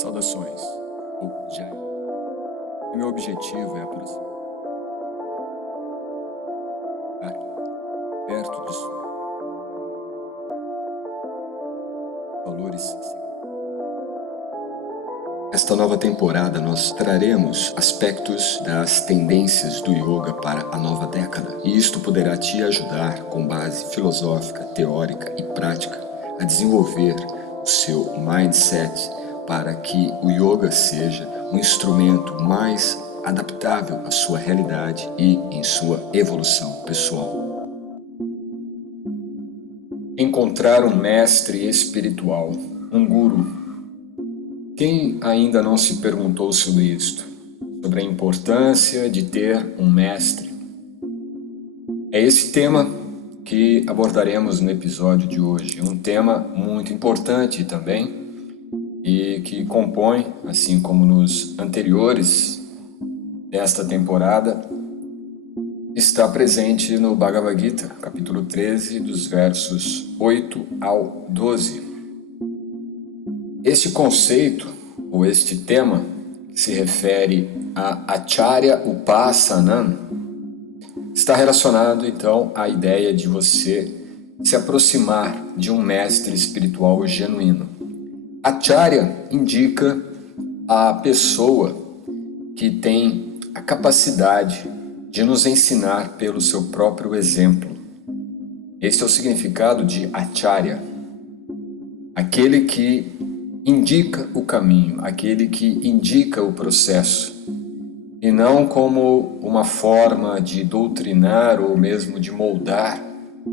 Saudações, ou Jai. Meu objetivo é aproximar perto de valores. Esta nova temporada nós traremos aspectos das tendências do yoga para a nova década, e isto poderá te ajudar, com base filosófica, teórica e prática, a desenvolver o seu mindset para que o yoga seja um instrumento mais adaptável à sua realidade e em sua evolução pessoal. Encontrar um mestre espiritual, um guru. Quem ainda não se perguntou sobre isto? Sobre a importância de ter um mestre? É esse tema que abordaremos no episódio de hoje. Um tema muito importante também e que compõe, assim como nos anteriores desta temporada, está presente no Bhagavad Gita, capítulo 13, dos versos 8 ao 12. Este conceito, ou este tema, que se refere a Acharya Upasanam, está relacionado então à ideia de você se aproximar de um mestre espiritual genuíno. Acharya indica a pessoa que tem a capacidade de nos ensinar pelo seu próprio exemplo. Este é o significado de Acharya, aquele que indica o caminho, aquele que indica o processo, e não como uma forma de doutrinar ou mesmo de moldar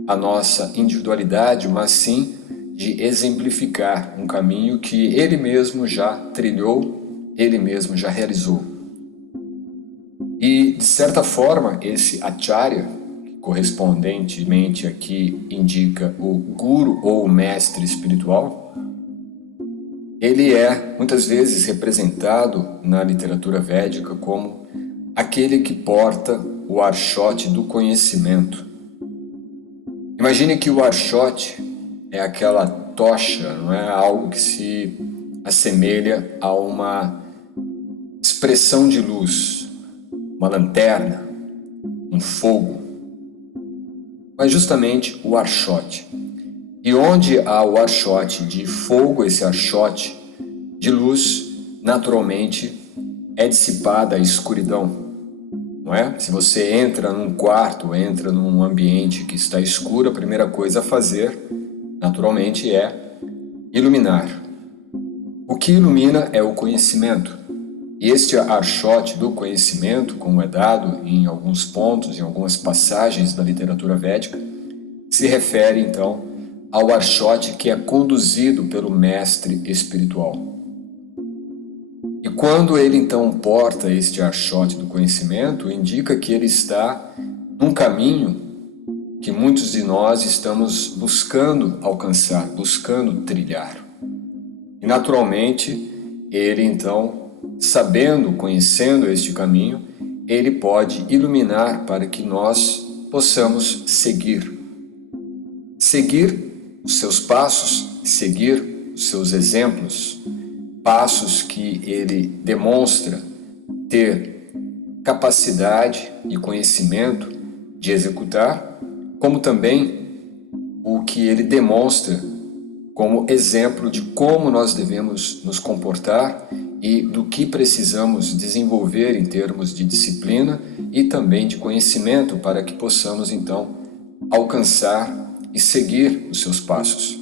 a nossa individualidade, mas sim de exemplificar um caminho que ele mesmo já trilhou, ele mesmo já realizou. E, de certa forma, esse Acharya, que correspondentemente aqui indica o guru ou o mestre espiritual, ele é muitas vezes representado na literatura védica como aquele que porta o archote do conhecimento. Imagine que o archote é aquela tocha, não é? Algo que se assemelha a uma expressão de luz, uma lanterna, um fogo, mas justamente o archote. E onde há o archote de fogo, esse archote de luz, naturalmente é dissipada a escuridão, não é? Se você entra num quarto, entra num ambiente que está escuro, a primeira coisa a fazer, naturalmente, é iluminar. O que ilumina é o conhecimento. E este archote do conhecimento, como é dado em alguns pontos, em algumas passagens da literatura védica, se refere, então, ao archote que é conduzido pelo mestre espiritual. E quando ele, então, porta este archote do conhecimento, indica que ele está num caminho que muitos de nós estamos buscando alcançar, buscando trilhar. E, naturalmente, ele, então, sabendo, conhecendo este caminho, ele pode iluminar para que nós possamos seguir. Seguir os seus passos, seguir os seus exemplos, passos que ele demonstra ter capacidade e conhecimento de executar, como também o que ele demonstra como exemplo de como nós devemos nos comportar e do que precisamos desenvolver em termos de disciplina e também de conhecimento para que possamos, então, alcançar e seguir os seus passos.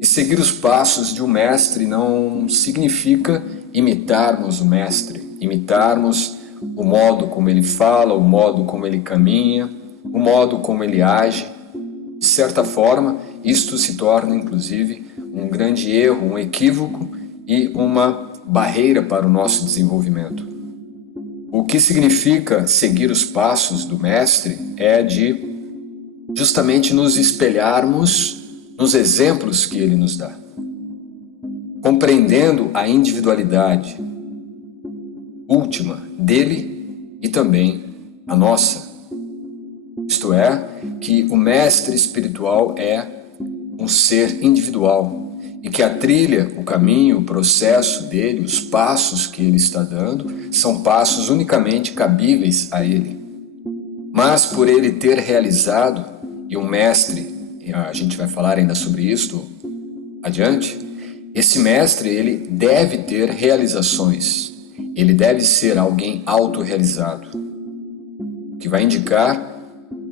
E seguir os passos de um mestre não significa imitarmos o mestre, imitarmos o modo como ele fala, o modo como ele caminha, o modo como ele age. De certa forma, isto se torna, inclusive, um grande erro, um equívoco e uma barreira para o nosso desenvolvimento. O que significa seguir os passos do mestre é de justamente nos espelharmos nos exemplos que ele nos dá, compreendendo a individualidade última dele e também a nossa. Isto é, que o mestre espiritual é um ser individual e que a trilha, o caminho, o processo dele, os passos que ele está dando, são passos unicamente cabíveis a ele. Mas por ele ter realizado, e o mestre, a gente vai falar ainda sobre isso adiante, esse mestre ele deve ter realizações, ele deve ser alguém autorrealizado. O que vai indicar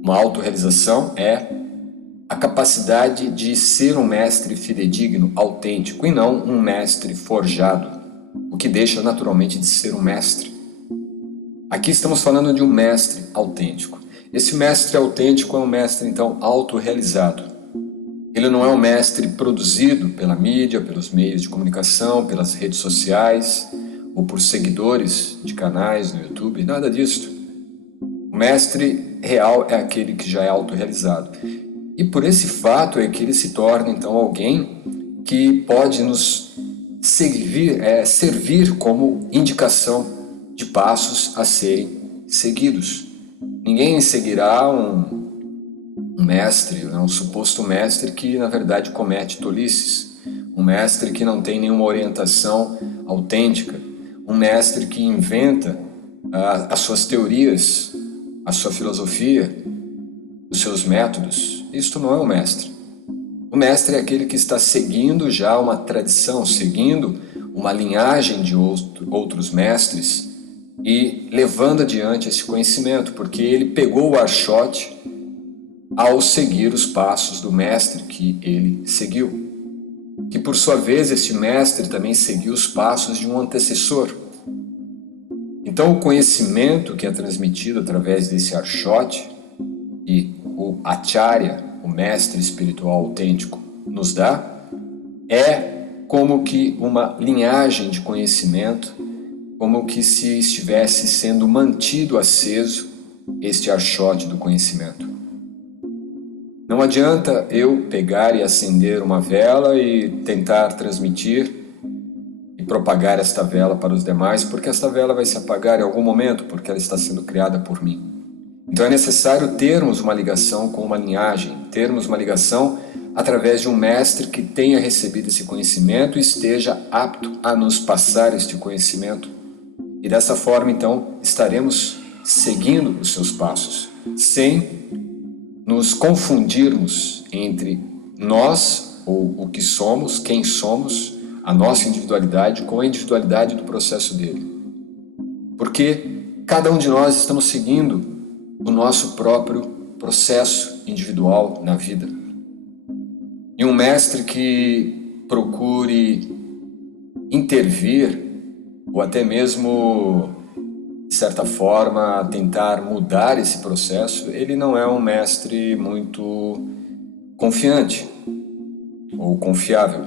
uma autorrealização é a capacidade de ser um mestre fidedigno, autêntico, e não um mestre forjado, o que deixa naturalmente de ser um mestre. Aqui estamos falando de um mestre autêntico. Esse mestre autêntico é um mestre, então, autorrealizado. Ele não é um mestre produzido pela mídia, pelos meios de comunicação, pelas redes sociais, ou por seguidores de canais no YouTube, nada disso. O mestre real é aquele que já é autorrealizado. E por esse fato é que ele se torna, então, alguém que pode nos servir como indicação de passos a serem seguidos. Ninguém seguirá um mestre, um suposto mestre que, na verdade, comete tolices. Um mestre que não tem nenhuma orientação autêntica. Um mestre que inventa as suas teorias, a sua filosofia, os seus métodos. Isto não é um mestre. O mestre é aquele que está seguindo já uma tradição, seguindo uma linhagem de outros mestres e levando adiante esse conhecimento, porque ele pegou o archote ao seguir os passos do mestre que ele seguiu. Que por sua vez esse mestre também seguiu os passos de um antecessor. Então o conhecimento que é transmitido através desse archote e o acharya, o mestre espiritual autêntico, nos dá, é como que uma linhagem de conhecimento, como que se estivesse sendo mantido aceso este archote do conhecimento. Não adianta eu pegar e acender uma vela e tentar transmitir e propagar esta vela para os demais, porque esta vela vai se apagar em algum momento, porque ela está sendo criada por mim. Então é necessário termos uma ligação com uma linhagem, termos uma ligação através de um mestre que tenha recebido esse conhecimento e esteja apto a nos passar este conhecimento. E dessa forma, então, estaremos seguindo os seus passos, sem nos confundirmos entre nós, ou o que somos, quem somos, a nossa individualidade com a individualidade do processo dele. Porque cada um de nós estamos seguindo o nosso próprio processo individual na vida. E um mestre que procure intervir, ou até mesmo, de certa forma, tentar mudar esse processo, ele não é um mestre muito confiante ou confiável.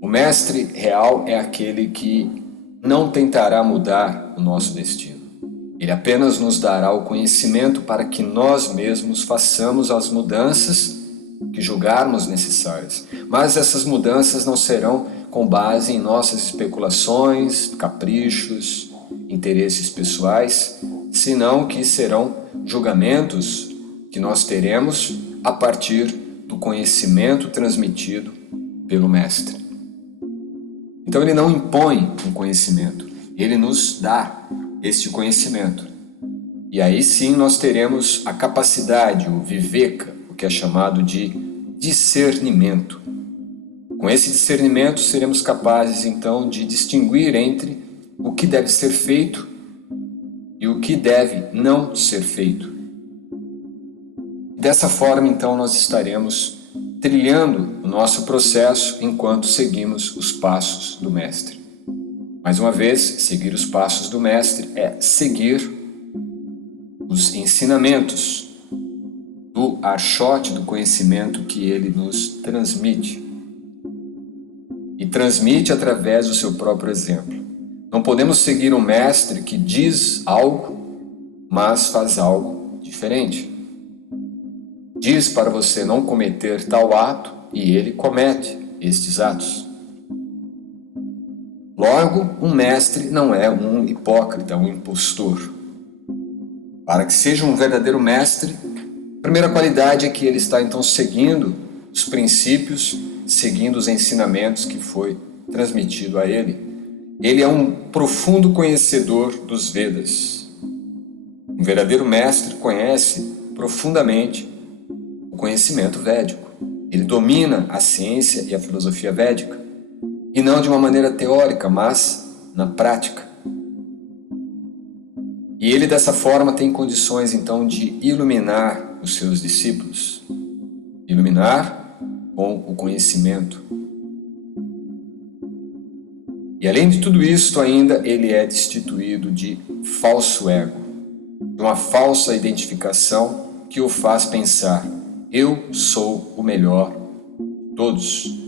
O mestre real é aquele que não tentará mudar o nosso destino. Ele apenas nos dará o conhecimento para que nós mesmos façamos as mudanças que julgarmos necessárias. Mas essas mudanças não serão com base em nossas especulações, caprichos, interesses pessoais, senão que serão julgamentos que nós teremos a partir do conhecimento transmitido pelo Mestre. Então ele não impõe um conhecimento, ele nos dá este conhecimento. E aí sim nós teremos a capacidade, o viveka, o que é chamado de discernimento. Com esse discernimento seremos capazes então de distinguir entre o que deve ser feito e o que deve não ser feito. Dessa forma então nós estaremos trilhando o nosso processo enquanto seguimos os passos do Mestre. Mais uma vez, seguir os passos do Mestre é seguir os ensinamentos do archote do conhecimento que ele nos transmite. E transmite através do seu próprio exemplo. Não podemos seguir um mestre que diz algo, mas faz algo diferente. Diz para você não cometer tal ato e ele comete estes atos. Logo, um mestre não é um hipócrita, um impostor. Para que seja um verdadeiro mestre, a primeira qualidade é que ele está então seguindo os princípios, seguindo os ensinamentos que foi transmitido a ele. Ele é um profundo conhecedor dos Vedas. Um verdadeiro mestre conhece profundamente o conhecimento védico. Ele domina a ciência e a filosofia védica, e não de uma maneira teórica, mas na prática. E ele dessa forma tem condições então de iluminar os seus discípulos, iluminar com o conhecimento. E além de tudo isso ainda, ele é destituído de falso ego, de uma falsa identificação que o faz pensar: eu sou o melhor de todos,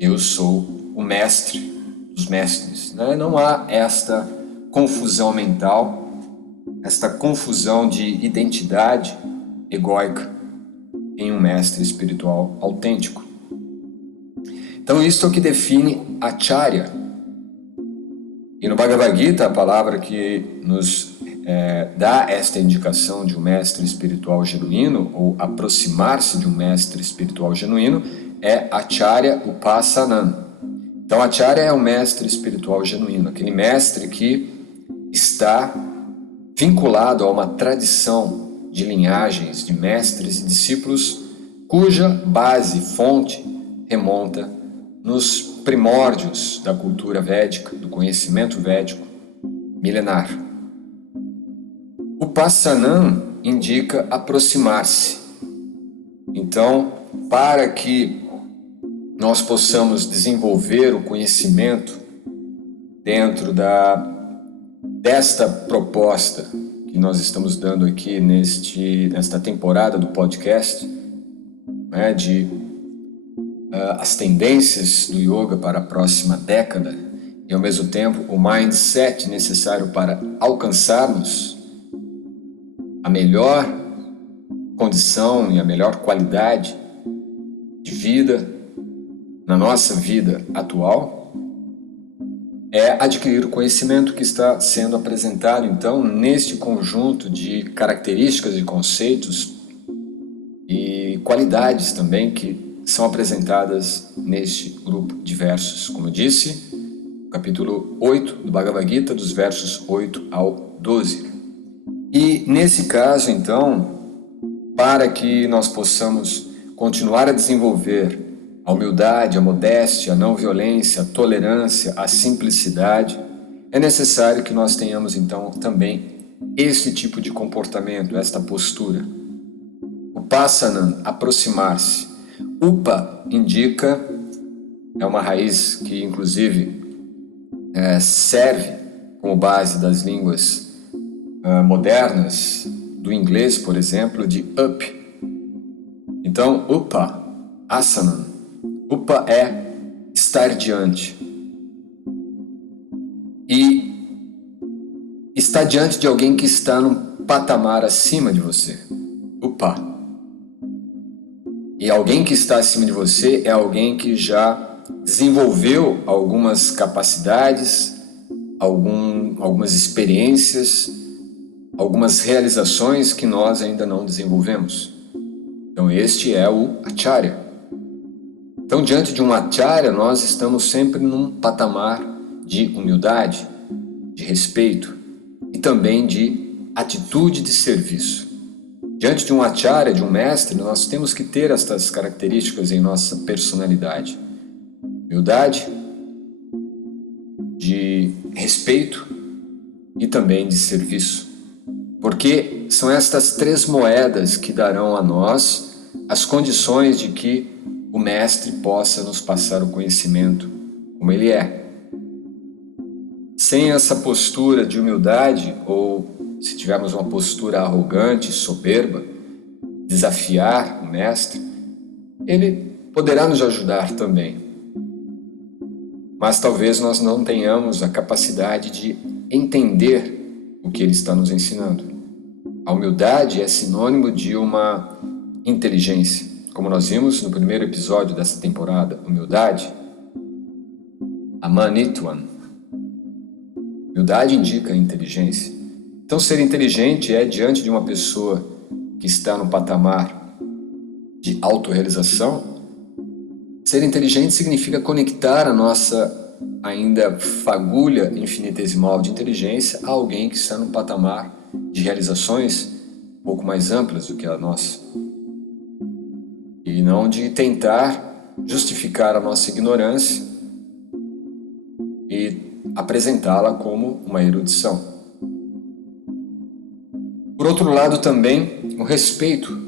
eu sou o mestre dos mestres. Não há esta confusão mental, esta confusão de identidade egóica em um mestre espiritual autêntico. Então isso é o que define Acharya. E no Bhagavad Gita, a palavra que nos dá esta indicação de um mestre espiritual genuíno, ou aproximar-se de um mestre espiritual genuíno, é Acharya Upasanam. Então Acharya é um mestre espiritual genuíno, aquele mestre que está vinculado a uma tradição de linhagens de mestres e discípulos cuja base, fonte, remonta nos primórdios da cultura védica, do conhecimento védico milenar. Upasanam indica aproximar-se. Então, para que nós possamos desenvolver o conhecimento dentro desta proposta que nós estamos dando aqui nesta temporada do podcast, de as tendências do yoga para a próxima década e ao mesmo tempo o mindset necessário para alcançarmos a melhor condição e a melhor qualidade de vida na nossa vida atual, é adquirir o conhecimento que está sendo apresentado, então, neste conjunto de características e conceitos e qualidades também que são apresentadas neste grupo de versos. Como eu disse, capítulo 8 do Bhagavad Gita, dos versos 8 ao 12. E nesse caso, então, para que nós possamos continuar a desenvolver a humildade, a modéstia, a não violência, a tolerância, a simplicidade, é necessário que nós tenhamos então também esse tipo de comportamento, esta postura. Upasanam, aproximar-se. Upa indica, é uma raiz que inclusive serve como base das línguas modernas, do inglês, por exemplo, de up. Então, upa, asanam. Upa é estar diante. E está diante de alguém que está num patamar acima de você. Upa. E alguém que está acima de você é alguém que já desenvolveu algumas capacidades, algumas experiências, algumas realizações que nós ainda não desenvolvemos. Então este é o Acharya. Então, diante de um Acharya, nós estamos sempre num patamar de humildade, de respeito e também de atitude de serviço. Diante de um Acharya, de um mestre, nós temos que ter estas características em nossa personalidade. Humildade, de respeito e também de serviço. Porque são estas três moedas que darão a nós as condições de que o mestre possa nos passar o conhecimento como ele é. Sem essa postura de humildade, ou se tivermos uma postura arrogante, soberba, desafiar o mestre, ele poderá nos ajudar também. Mas talvez nós não tenhamos a capacidade de entender o que ele está nos ensinando. A humildade é sinônimo de uma inteligência. Como nós vimos no primeiro episódio dessa temporada, humildade, Amanitwan. Humildade indica inteligência. Então, ser inteligente é diante de uma pessoa que está no patamar de autorrealização, Ser inteligente significa conectar a nossa ainda fagulha infinitesimal de inteligência a alguém que está num patamar de realizações um pouco mais amplas do que a nossa. E não de tentar justificar a nossa ignorância e apresentá-la como uma erudição. Por outro lado, também o respeito.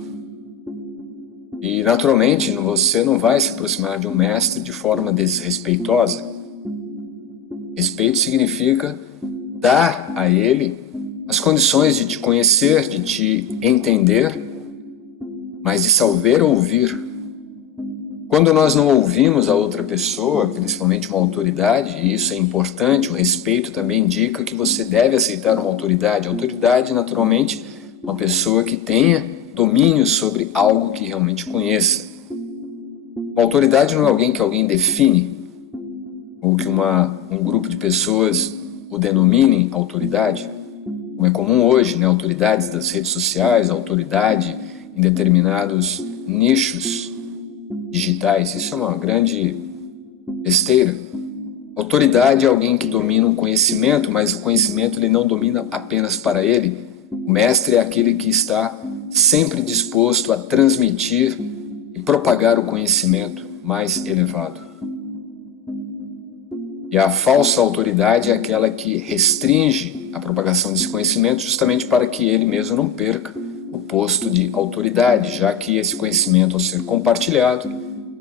E, naturalmente, você não vai se aproximar de um mestre de forma desrespeitosa. Respeito significa dar a ele as condições de te conhecer, de te entender, mas de saber ouvir. Quando nós não ouvimos a outra pessoa, principalmente uma autoridade, e isso é importante, o respeito também indica que você deve aceitar uma autoridade. A autoridade, naturalmente, uma pessoa que tenha domínio sobre algo que realmente conheça. Uma autoridade não é alguém que alguém define, ou que um grupo de pessoas o denominem autoridade, como é comum hoje, né? Autoridades das redes sociais, autoridade em determinados nichos digitais. Isso é uma grande besteira. Autoridade é alguém que domina um conhecimento, mas o conhecimento ele não domina apenas para ele. O mestre é aquele que está sempre disposto a transmitir e propagar o conhecimento mais elevado. E a falsa autoridade é aquela que restringe a propagação desse conhecimento justamente para que ele mesmo não perca o posto de autoridade, já que esse conhecimento, ao ser compartilhado,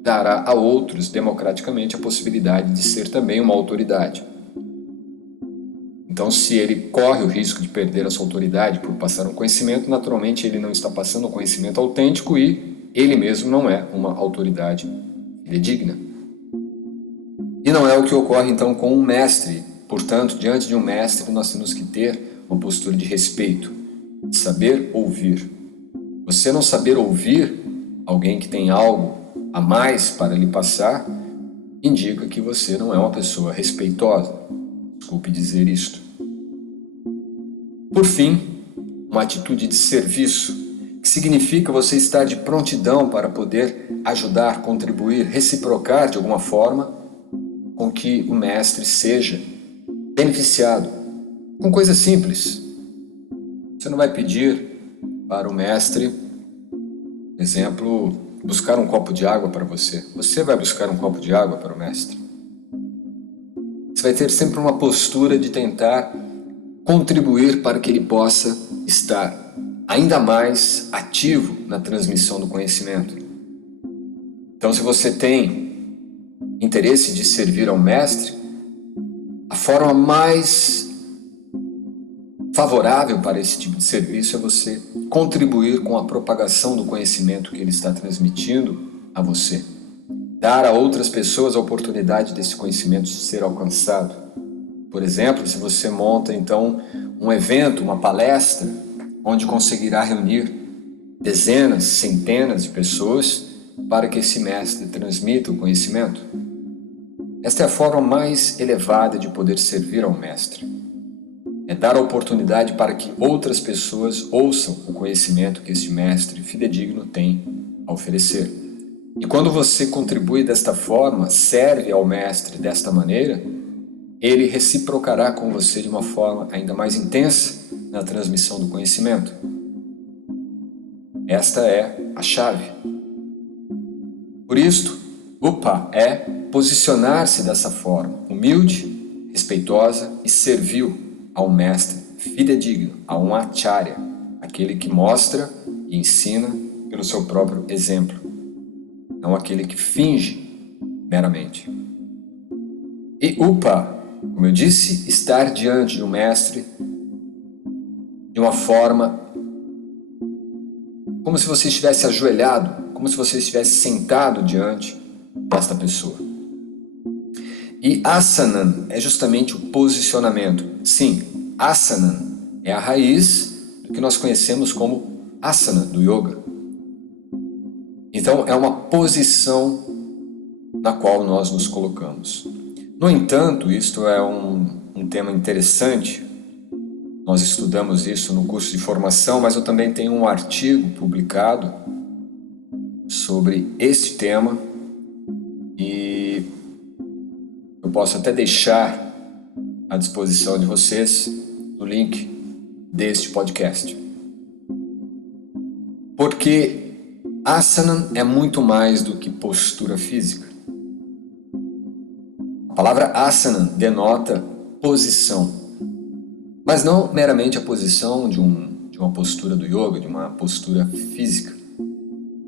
dará a outros democraticamente a possibilidade de ser também uma autoridade. Então, se ele corre o risco de perder a sua autoridade por passar um conhecimento, naturalmente ele não está passando um conhecimento autêntico e ele mesmo não é uma autoridade fidedigna. E não é o que ocorre então com um mestre. Portanto, diante de um mestre, nós temos que ter uma postura de respeito, de saber ouvir. Você não saber ouvir alguém que tem algo a mais para lhe passar, indica que você não é uma pessoa respeitosa. Desculpe dizer isto. Por fim, uma atitude de serviço, que significa você estar de prontidão para poder ajudar, contribuir, reciprocar de alguma forma com que o mestre seja beneficiado. Com coisas simples. Você não vai pedir para o mestre, por exemplo, buscar um copo de água para você. Você vai buscar um copo de água para o mestre. Você vai ter sempre uma postura de tentar contribuir para que ele possa estar ainda mais ativo na transmissão do conhecimento. Então, se você tem interesse de servir ao mestre, a forma mais favorável para esse tipo de serviço é você contribuir com a propagação do conhecimento que ele está transmitindo a você. Dar a outras pessoas a oportunidade desse conhecimento ser alcançado. Por exemplo, se você monta então um evento, uma palestra, onde conseguirá reunir dezenas, centenas de pessoas para que esse mestre transmita o conhecimento. Esta é a forma mais elevada de poder servir ao mestre. É dar a oportunidade para que outras pessoas ouçam o conhecimento que este mestre fidedigno tem a oferecer. E quando você contribui desta forma, serve ao mestre desta maneira, ele reciprocará com você de uma forma ainda mais intensa na transmissão do conhecimento. Esta é a chave. Por isto, UPA é posicionar-se dessa forma, humilde, respeitosa e servil ao mestre fidedigno, a um acharya, aquele que mostra e ensina pelo seu próprio exemplo, não aquele que finge meramente. E UPA, como eu disse, estar diante de um mestre de uma forma como se você estivesse ajoelhado, como se você estivesse sentado diante desta pessoa. E asanan é justamente o posicionamento. Sim, asanan é a raiz do que nós conhecemos como asana do yoga. Então é uma posição na qual nós nos colocamos. No entanto, isto é um tema interessante. Nós estudamos isso no curso de formação, mas eu também tenho um artigo publicado sobre este tema posso até deixar à disposição de vocês o link deste podcast. Porque asana é muito mais do que postura física. A palavra asana denota posição, mas não meramente a posição de uma postura do yoga, de uma postura física.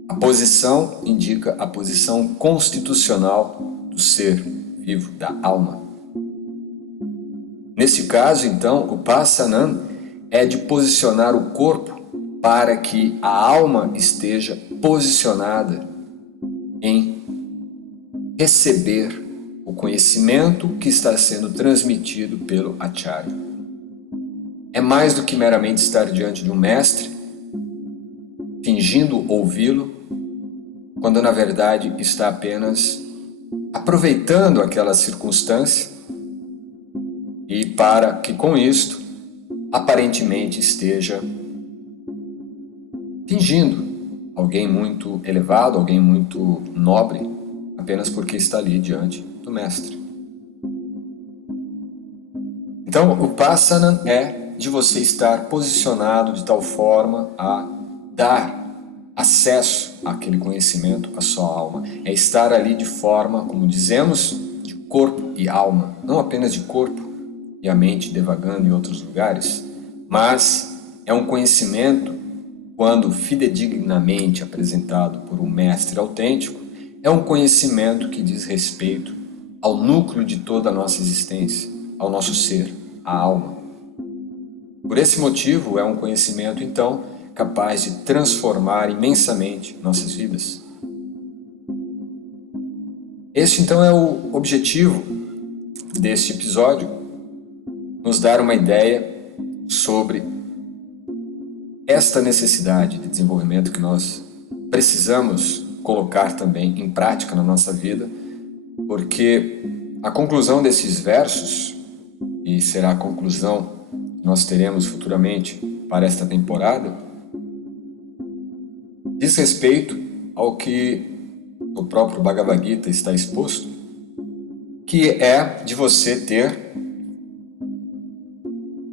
A posição indica a posição constitucional do ser vivo, da alma. Nesse caso, então, o Passanan é de posicionar o corpo para que a alma esteja posicionada em receber o conhecimento que está sendo transmitido pelo Acharya. É mais do que meramente estar diante de um mestre, fingindo ouvi-lo, quando na verdade está apenas aproveitando aquela circunstância e para que com isto aparentemente esteja fingindo alguém muito elevado, alguém muito nobre, apenas porque está ali diante do mestre. Então, o Passana é de você estar posicionado de tal forma a dar acesso àquele conhecimento à sua alma. É estar ali de forma, como dizemos, de corpo e alma. Não apenas de corpo e a mente devagando em outros lugares, mas é um conhecimento, quando fidedignamente apresentado por um mestre autêntico, é um conhecimento que diz respeito ao núcleo de toda a nossa existência, ao nosso ser, à alma. Por esse motivo, é um conhecimento, então, capaz de transformar imensamente nossas vidas. Este, então, é o objetivo deste episódio, nos dar uma ideia sobre esta necessidade de desenvolvimento que nós precisamos colocar também em prática na nossa vida, porque a conclusão desses versos, e será a conclusão que nós teremos futuramente para esta temporada, diz respeito ao que o próprio Bhagavad Gita está exposto, que é de você ter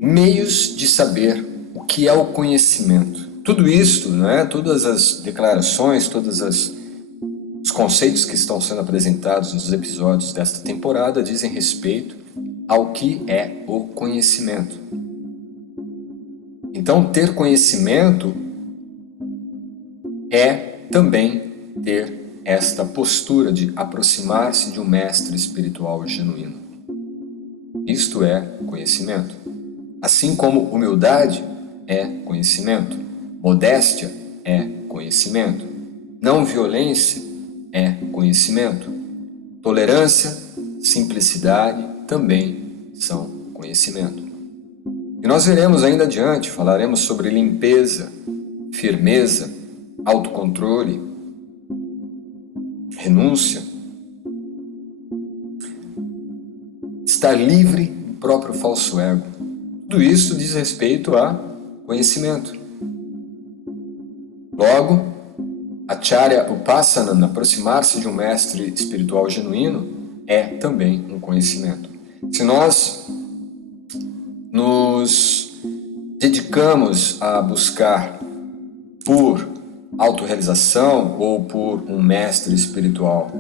meios de saber o que é o conhecimento. Tudo isto, todas as declarações, os conceitos que estão sendo apresentados nos episódios desta temporada dizem respeito ao que é o conhecimento. Então, ter conhecimento é também ter esta postura de aproximar-se de um mestre espiritual genuíno. Isto é conhecimento. Assim como humildade é conhecimento, modéstia é conhecimento, não violência é conhecimento, tolerância, simplicidade também são conhecimento. E nós veremos ainda adiante, falaremos sobre limpeza, firmeza, autocontrole, renúncia, estar livre do próprio falso ego. Tudo isso diz respeito a conhecimento. Logo, Acharya Upasana, aproximar-se de um mestre espiritual genuíno, é também um conhecimento. Se nós nos dedicamos a buscar por autorrealização ou por um mestre espiritual,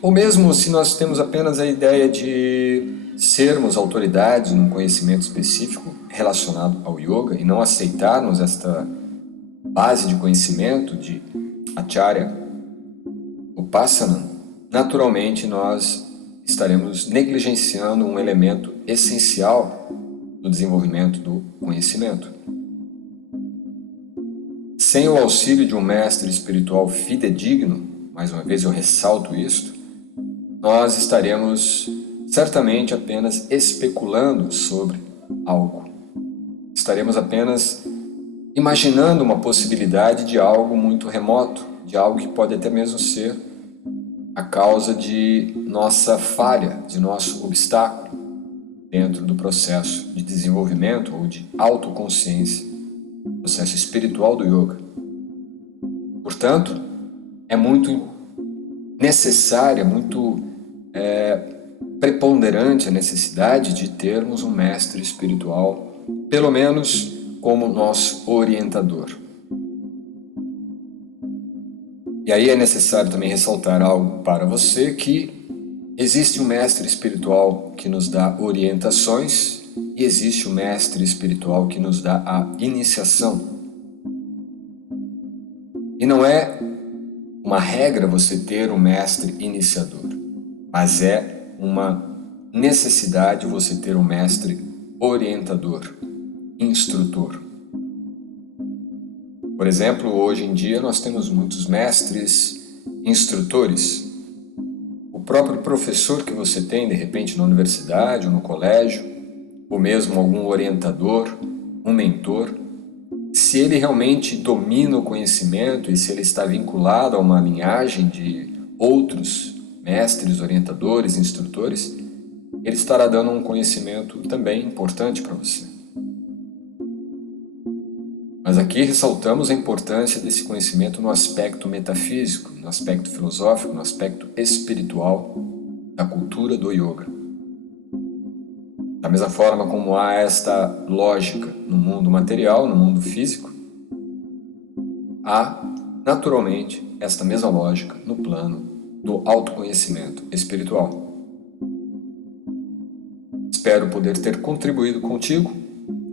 ou mesmo se nós temos apenas a ideia de sermos autoridades num conhecimento específico relacionado ao yoga e não aceitarmos esta base de conhecimento de Acharya Upasana, naturalmente nós estaremos negligenciando um elemento essencial no desenvolvimento do conhecimento. Sem o auxílio de um mestre espiritual fidedigno, mais uma vez eu ressalto isto, nós estaremos certamente apenas especulando sobre algo. Estaremos apenas imaginando uma possibilidade de algo muito remoto, de algo que pode até mesmo ser a causa de nossa falha, de nosso obstáculo dentro do processo de desenvolvimento ou de autoconsciência, processo espiritual do yoga. Portanto, é muito necessária, muito preponderante a necessidade de termos um mestre espiritual, pelo menos como nosso orientador. E aí é necessário também ressaltar algo para você, que existe um mestre espiritual que nos dá orientações e existe o mestre espiritual que nos dá a iniciação. E não é uma regra você ter um mestre iniciador, mas é uma necessidade você ter um mestre orientador, instrutor. Por exemplo, hoje em dia nós temos muitos mestres instrutores. O próprio professor que você tem, de repente, na universidade ou no colégio, ou mesmo algum orientador, um mentor, se ele realmente domina o conhecimento e se ele está vinculado a uma linhagem de outros mestres, orientadores, instrutores, ele estará dando um conhecimento também importante para você. Mas aqui ressaltamos a importância desse conhecimento no aspecto metafísico, no aspecto filosófico, no aspecto espiritual da cultura do yoga. Da mesma forma como há esta lógica no mundo material, no mundo físico, há naturalmente esta mesma lógica no plano do autoconhecimento espiritual. Espero poder ter contribuído contigo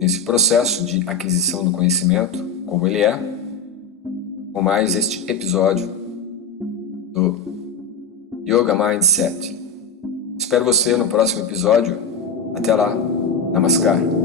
nesse processo de aquisição do conhecimento, como ele é, com mais este episódio do Yoga Mindset. Espero você no próximo episódio. Até lá. Namaskar.